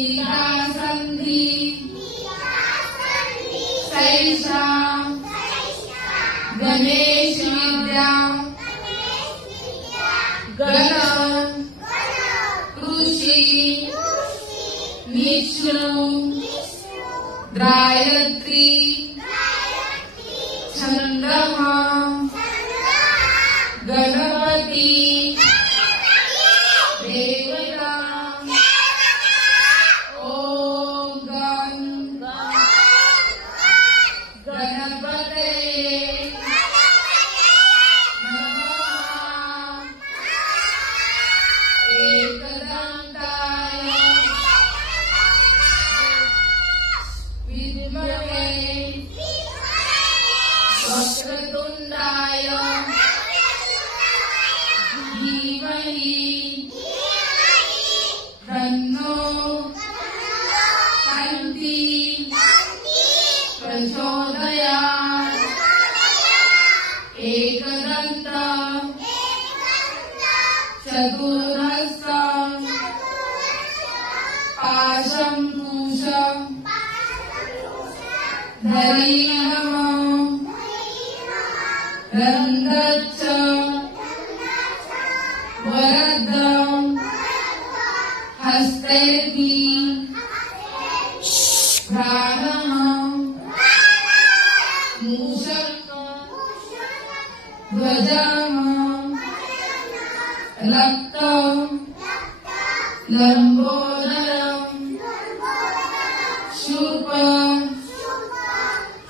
वीरासन्धि सैषा गणेश विद्या गण कृषि विष्णु गायत्री चंद्रमा गणपती देवता ओम गणपते एकदंताय विद्महे वक्रतुंडाय धीमहि तन्नो तन्ति प्रचोदयात् एकदन्त चतुर्हस्त पाशं पूषं धरीनमः रंगच्च वरदं हस्तेति प्राणं मूषक ध्वजं रक्तं लंबोदरं शूर्पं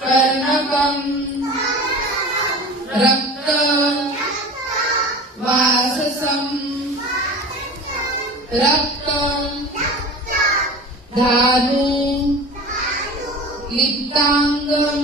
कर्णकं रक्त वाससं रक्तं धानु लिप्तांगं